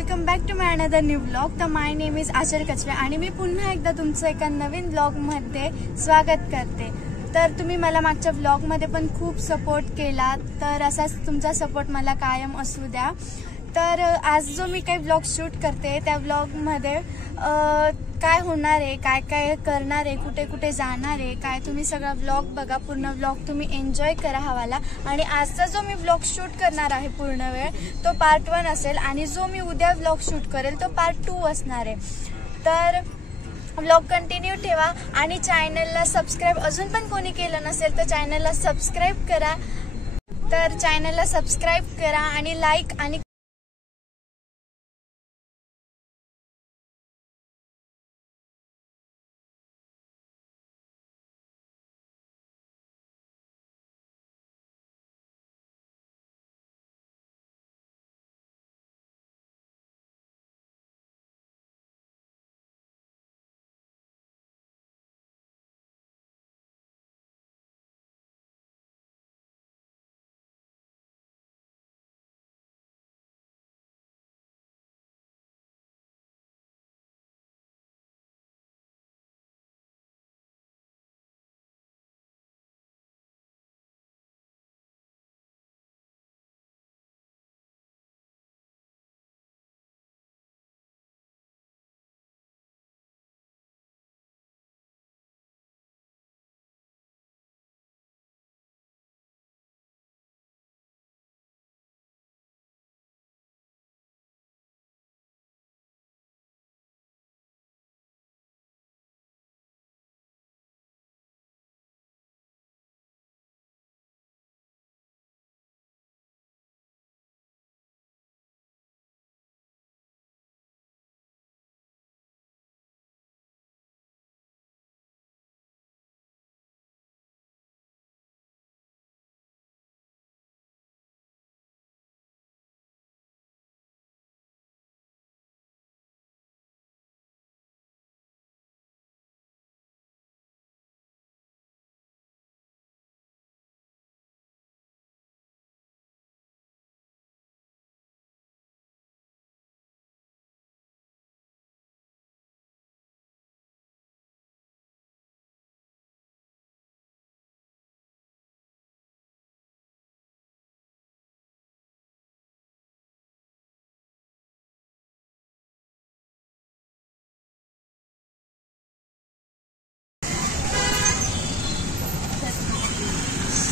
Welcome back to my another new blog. तर my name is आचर कचरे आणि मी पुन्हा एकदा तुमचं एका नवीन ब्लॉगमध्ये स्वागत करते. तर तुम्ही मला मागच्या ब्लॉगमध्ये पण खूप सपोर्ट केला, तर असाच तुमचा सपोर्ट मला कायम असू द्या. तर आज जो मी काही ब्लॉग शूट करते त्या ब्लॉगमध्ये काय होणार आहे, काय काय करणार आहे, कुठे कुठे जाणार आहे, काय तुम्ही सगळा ब्लॉग बघा. पूर्ण ब्लॉग तुम्ही एन्जॉय करा हवाला. आणि आजचा जो मी ब्लॉग शूट करणार आहे पूर्ण वेळ तो पार्ट 1 असेल आणि जो मी उद्या ब्लॉग शूट करेल तो पार्ट 2 असणार आहे. तर ब्लॉग कंटिन्यू ठेवा आणि चॅनलला सबस्क्राईब अजून पण कोणी केलं नसेल तर चॅनलला सबस्क्राईब करा. तर चॅनलला सबस्क्राईब करा आणि लाईक आणि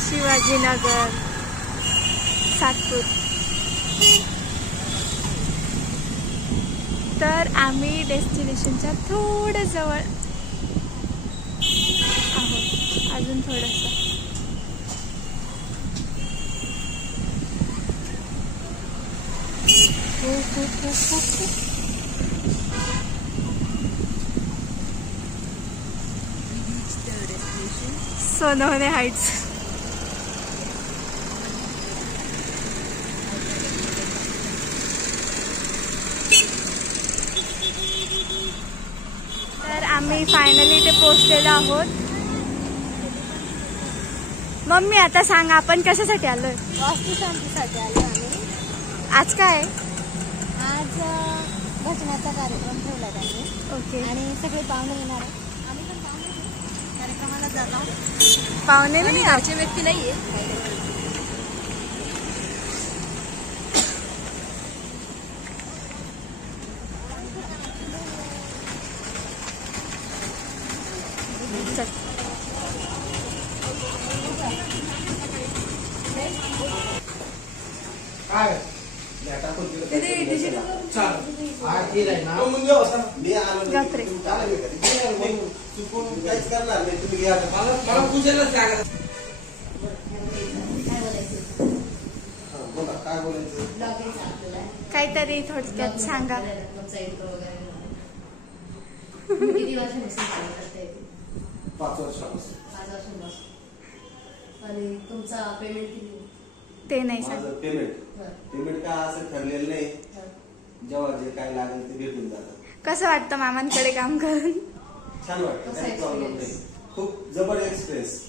शिवाजीनगर, सातपूर. तर आम्ही डेस्टिनेशनच्या थोडं जवळ आहोत, अजून थोडंसं. सोनवणे हाइट्स. आम्ही फायनली इथे पोहोचलेलो आहोत. मम्मी आता सांग आपण कशासाठी आलोय? वास्तुशांतीसाठी आलो आम्ही. आज काय? आज भजनाचा कार्यक्रम ठेवला त्यांनी. ओके. आणि सगळे पाहुणे येणार आहे. आम्ही पण पाहुणे कार्यक्रमाला जातो. पाहुणे नाही, गावचे व्यक्ती नाहीये. काहीतरी थोडक्यात सांगा. किती वर्षांपासून काम करते? 5 वर्षापासून. 5 वर्षांपासून. आणि तुमचा पेमेंट किती? ते नाही माझं पेमेंट काय असं ठरलेलं नाही. जेव्हा जे काय लागेल ते भेटून जातं. कसं वाटतं मामांकडे काम करून? छान वाटतं, काही प्रॉब्लेम नाही. खूप जबर एक्सपिरियन्स.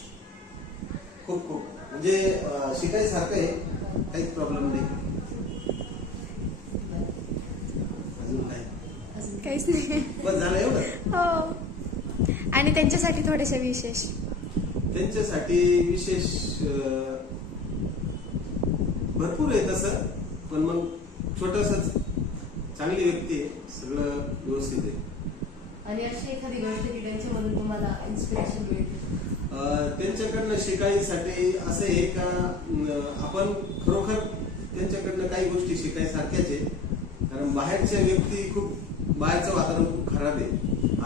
खूप म्हणजे शिकायसारखं आहे, काहीच प्रॉब्लेम नाही. काहीच नाही. बस झालं एवढं. हो. आणि त्यांच्यासाठी थोडेसे विशेष. त्यांच्यासाठी विशेष भरपूर आहे तसं, पण मग छोटसच. चांगली व्यक्ती आहे, सगळं व्यवस्थित आहे. आणि अशी एखादी गोष्ट की त्यांच्यामधून तुम्हाला इन्स्पिरेशन मिळते? त्यांच्याकडनं शिकायसाठी असं आहे का आपण खरोखर त्यांच्याकडनं काही गोष्टी शिकायसारख्याच आहे. कारण बाहेरच्या व्यक्ती खूप, बाहेरचं वातावरण खूप खराब आहे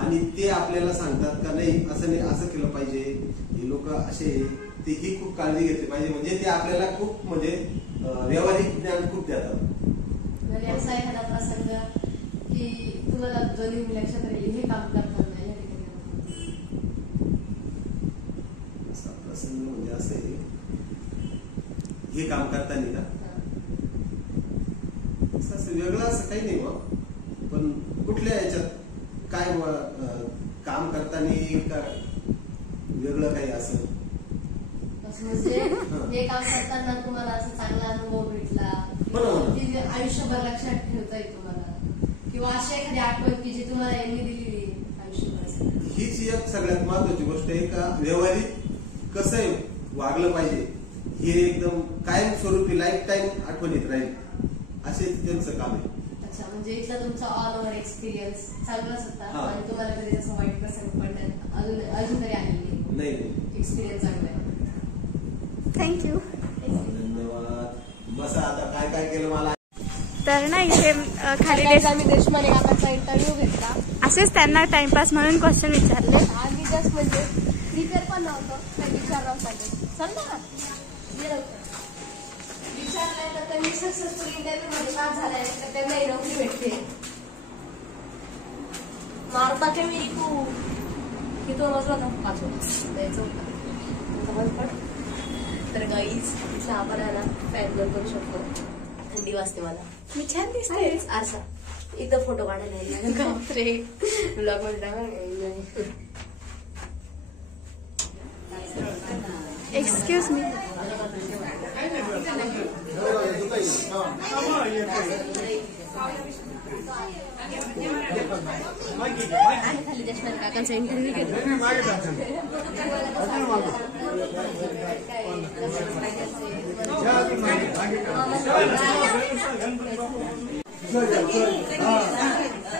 आणि ते आपल्याला सांगतात का नाही असं केलं पाहिजे, हे लोक असे, ते ही खूप काळजी घेतली पाहिजे. म्हणजे ते आपल्याला खूप म्हणजे व्यावहारिक ज्ञान खूप देतात. म्हणजे असा एखादा प्रसंग की तुम्हाला दोन्ही लक्षात राहील, हे काम करताना या ठिकाणी असा प्रसंग म्हणजे असं आहे, हे काम करताना का असं वेगळं असं काही नाही बा, पण कुठल्या याच्यात काय काम करताना का वेगळं काही असं म्हणजे हे काम करताना तुम्हाला असं चांगला अनुभव भेटला, आयुष्यभर लक्षात ठेवता येईल तुम्हाला, किंवा अशी एखादी आठवण की जी तुम्हाला यांनी दिलेली आयुष्यभर? हीच एक सगळ्यात महत्वाची गोष्ट आहे का व्यवहारिक कसं आहे वागलं पाहिजे, हे एकदम कायमस्वरूपी लाईफ टाईम आठवणीत राहील, असे त्यांचं काम आहे. अच्छा, म्हणजे इथला तुमचा ऑल ओव्हर एक्सपिरियन्स चांगलाच होता आणि तुम्हाला कधी असं वाईट प्रसंग पडण्यात अजून तरी आलेली नाही? एक्सपिरियन्स चांगला आहे. थँक्यू. धन्यवाद. बस आता काय काय केलं मला. तर ना इथे खाली आम्ही देशमाने काकांचा इंटरव्ह्यू घेतला, असेच त्यांना टाइमपास म्हणून क्वेश्चन विचारले. आम्ही जस्ट म्हणजे प्रिपेअर पण नव्हतं, काही विचारण्यासाठी समजा विचारलं तर त्यांनी सक्सेसफुल इंटरव्ह्यू मध्ये पास झालाय तर त्यांना नोकरी भेटते. मारता के मी किती वाजला होता? 5 द्यायचं होतं. तर गाईज इथं आपण आहे ना फॅन बंद करू शकतो, थंडी वाजते मला. मी छान दिसते. आरसा इथं फोटो काढायला बापरे, ब्लॉग मध्ये टाका. Excuse me. खाली देशपांडे काकांचा इंटरव्ह्यू घेतला.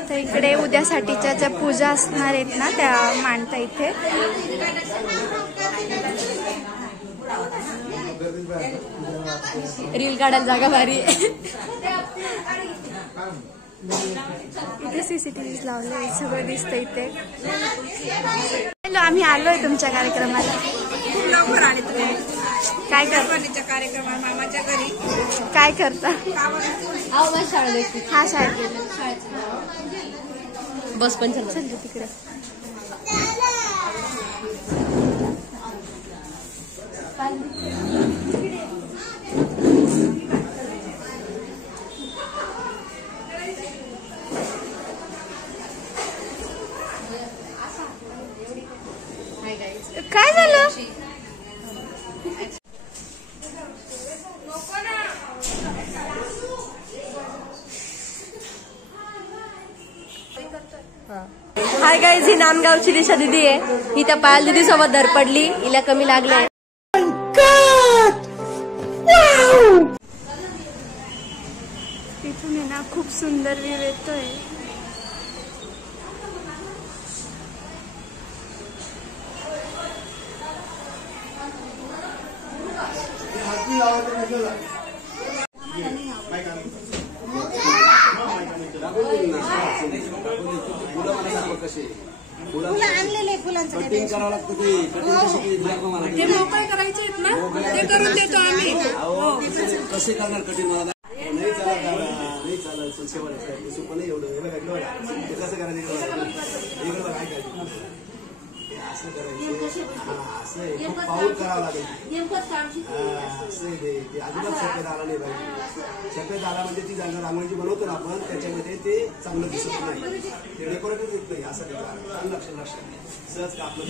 तर इकडे उद्यासाठीच्या ज्या पूजा असणार आहेत ना त्या मांडता इथे. रील काढायला जागा भारी. इथे सीसीटीव्ही लावले, सगळं दिसतं इथे. हॅलो, आम्ही आलोय तुमच्या कार्यक्रमाला. लवकर आले तुम्ही. काय करता? कार्यक्रमात मामाच्या घरी काय करता? शाळेत हा शाळेत बस पण चालते तिकडे. काय झालं? हाय गाईज, ही नांदगावची दिशा दिदी आहे. ही त्या पायल दिदी सोबत धरपडली, हिला कमी लागलंय. इथून आहे ना खूप सुंदर व्ह्यू येतोय. फुलं आणलेले, फुलांचं कटिंग करावं लागतं. ते मोकळे करायचे आहेत ना, ते करून देतो आम्ही. कसे करणार कटिंग? मला नाही चालत दादा, नाही चालत. सोपं नाही एवढं. ते कसं करायचं? काय करायचं? असं करायचं, असं आहे. खूप पाऊल करावं लागेल. असं आहे ते अजिबात शक्यता आला नाही पाहिजे. शक्यता आला म्हणजे ती जागा रांगोळी बनवतो ना आपण, त्याच्यामध्ये ते चांगलं दिसत नाही, ते डेकोरेटिव्ह दिसत नाही. असं लक्षात सहज का आपलं.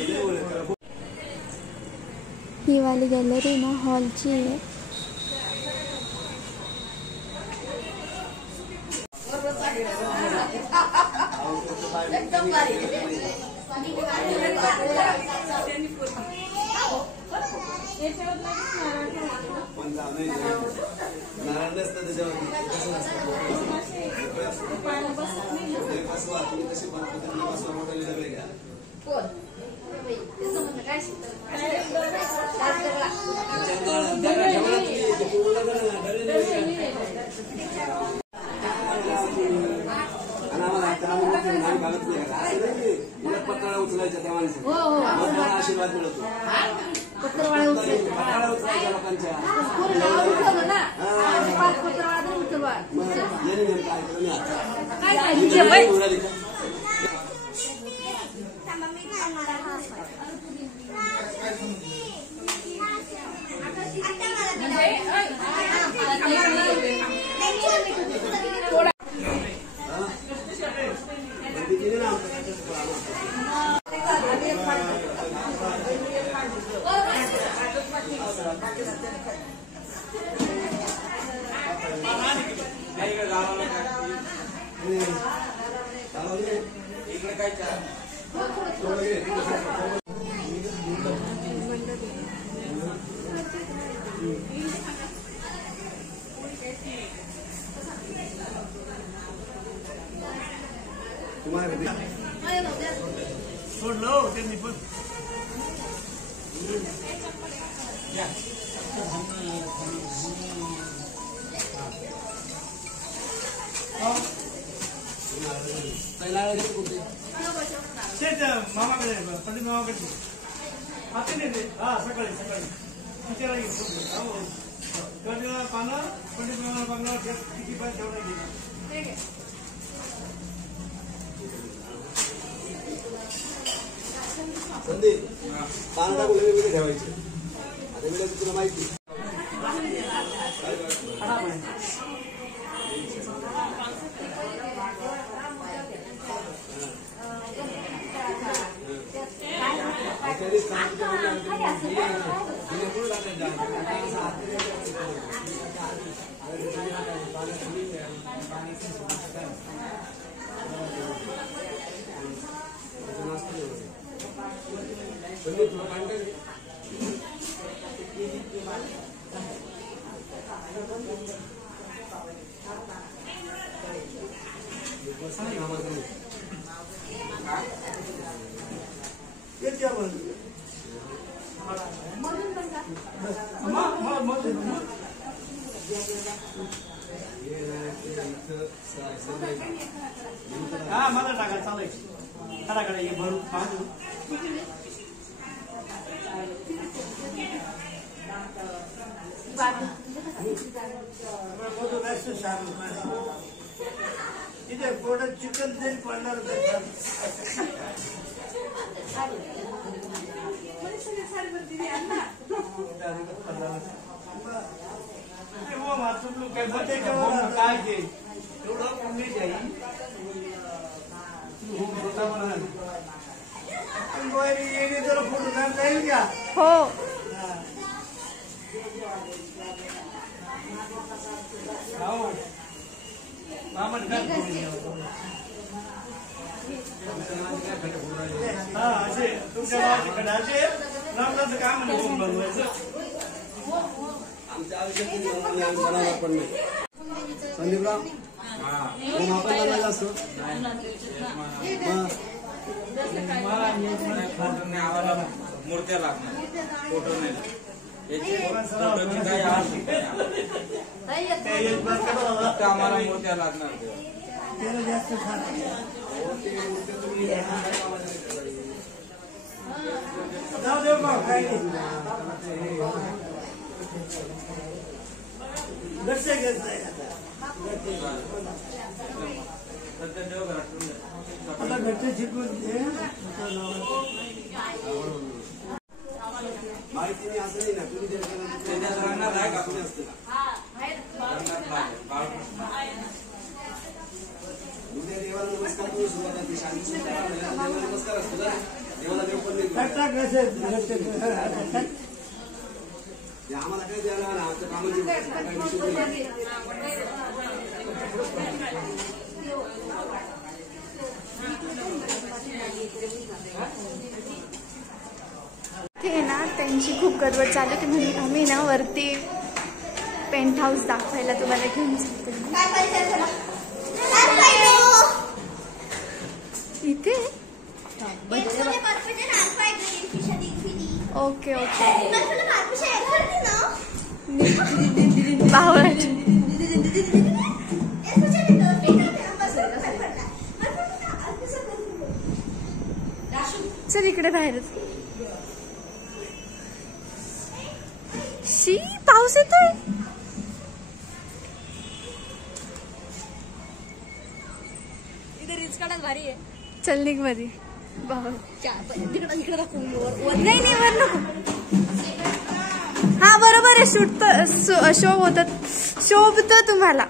ही वाली गॅलरी ना हॉलची आहे. नारायण नसतं त्याच्यावरती कसं नसतं बसवा तुम्ही कशी बसवा मोठा डबे घ्या पत्राळा उचलायचा त्या माणसाला आशीर्वाद मिळतो पत्राळा उचलायच्या लोकांच्या सोडलो त्यांनी पण मामाकडे पंडित मामाकडे आता नाही हा सकाळी सकाळी विचारा पानं पंडित मामा पानावर किती पण ठेवणं गेलं संदीप पानं टाकून वेगवेगळे ठेवायचे आता मी तुला माहिती हा मला टाका चालायचं खडाकडे हे भरून पाहतो तिथे पोटात चिकन तेल पडणार काय घे एवढं पुण्य जाईल येणे जर फोटो काढता येईल का हो हा असे तुमच्या गावाचे खडाचे रामदाचं काम बनवायचं आमच्या आयुष्यात बनायला पण नाही संदीपराव आपण बनायला असतो मूर्त्या लागणार फोटो नाही याची काही आम्हाला मूर्त्या लागणार जास्त जाऊ देऊ मग काय घरचे घेतलंय आता घरचे शिकवून माहिती नाही असं नाही ना तुम्ही त्याच्यात राहणार आहे का कोणी असतं उद्या देवाला नमस्कार करून सुरुवात आहे शांती देवाला नमस्कार असतो ना देवाला देव पण नाही आम्हाला काही द्यायला ना आमच्या कामाची ब्लॉग करवत चालू की म्हणून आम्ही ना वरती पेंट हाऊस दाखवायला तुम्हाला घेऊन जाते. इथे ओके ओके बावळट. चल इकडे बाहेर. शी पाऊस येतोय. भारी आहे. चल निघ मध्ये. नाही नाही वर नको. हा बरोबर आहे. शो होतात. शोभत तुम्हाला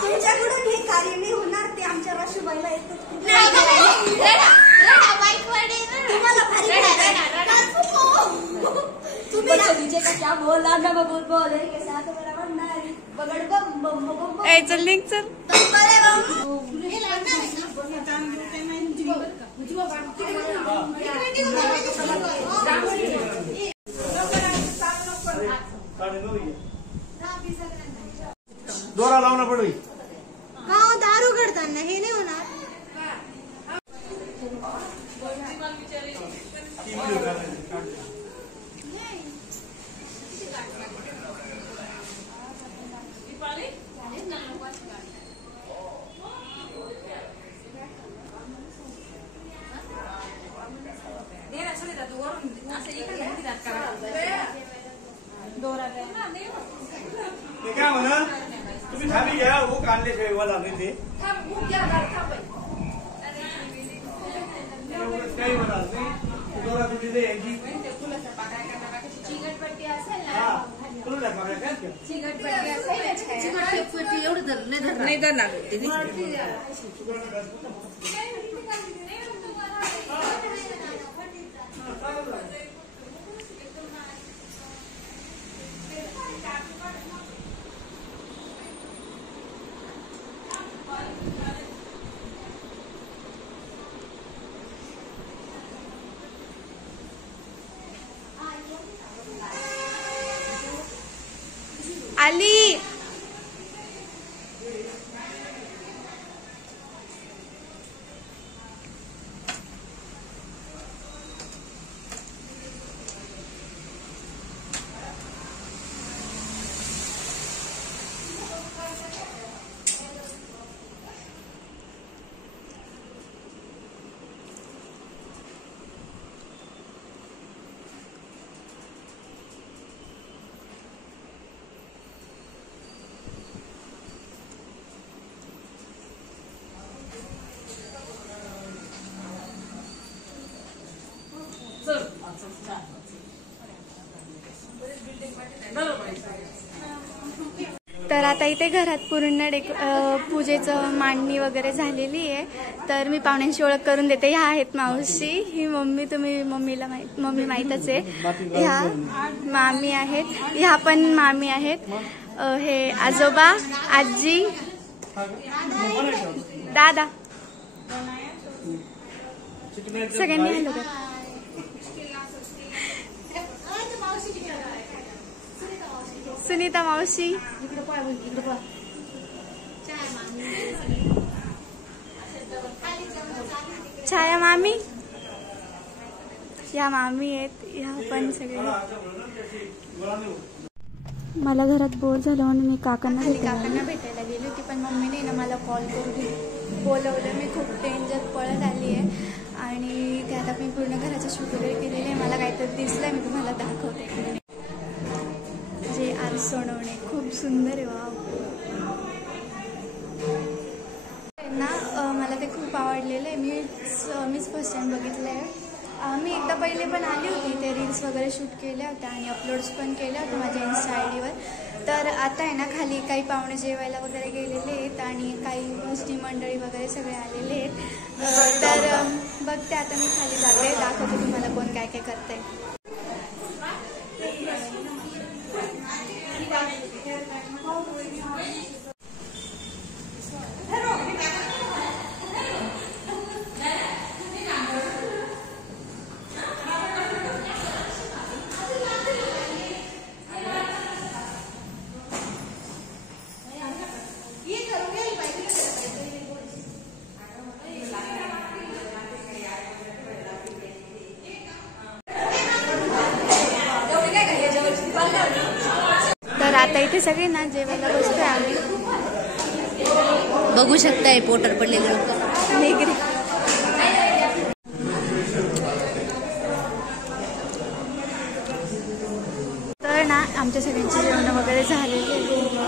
तुमच्याकडून हे कार्य नाही होणार. ते आमच्या राशूबाईला येतं. क्या बोला ना बोल बोले के साथ मेरा भंडारी बगड़ बम बम बम. ए चल निघ चल. दोरा लावणं पडवी. दारू करताना हे नाही होणार. ते काय म्हणा तुम्ही खाली घ्या. हो काढल्याशिवाय मला नाही ते काही म्हणाल नाही. दोरा तुझी ते यांची नाही धरणार. आली. तर आता इथे घरात पूर्ण पूजेचं मांडणी वगैरे झालेली आहे. तर मी पाहुण्यांची ओळख करून देते. ह्या आहेत मावशी. ही मम्मी. तुम्ही मम्मी माहीतच आहे. ह्या मामी आहेत. ह्या पण मामी आहेत. हे आजोबा आजी दादा सगळ्यांनी हॅलो कर. सुनीता मावशी. छाया मामी. या मामी आहेत. ह्या पण सगळे. मला घरात बोर झालं म्हणून मी काकांना भेटायला गेली होती. पण मम्मीने ना मला कॉल करून बोलवलं. मी खूप डेंजर पळत आली आहे. आणि ते आता मी पूर्ण घराचं शूट वगैरे केलेले आहे. मला काहीतरी दिसलंय. मी तुम्हाला दाखवते. जे आज सोडवणे खूप सुंदर आहे. वाव ना. मला ते खूप आवडलेलं आहे. मीच फर्स्ट टाइम बघितलं आहे. मी एकदा पहिले पण आली होती. ते रील्स वगैरे शूट केल्या होत्या आणि अपलोड्स पण केल्या होत्या माझ्या इन्स्टा ID वर. तर आता आहे ना खाली काही पाहुणे जेवायला वगैरे गेलेले आहेत आणि काही गोष्टी मंडळी वगैरे सगळे आलेले आहेत. तर बघते आता मी खाली जाते. दाखवते तुम्हाला कोण काय काय करते. इथे सगळे ना जेवायला बसतोय आम्ही. बघू शकताय पोटर पडलेले लोक. तर ना आमच्या सगळ्यांची जेवण वगैरे झालेली आहे.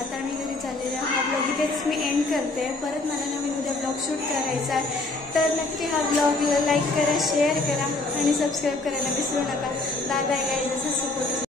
आता मी घरी चाललेले हा ब्लॉग इथेच मी एंड करते. परत मला नवीन उद्या ब्लॉग शूट करायचा आहे, तर नक्की हा ब्लॉगला लाईक करा, शेअर करा आणि सबस्क्राईब करायला विसरू नका. Bye bye guys. असा सपोर्ट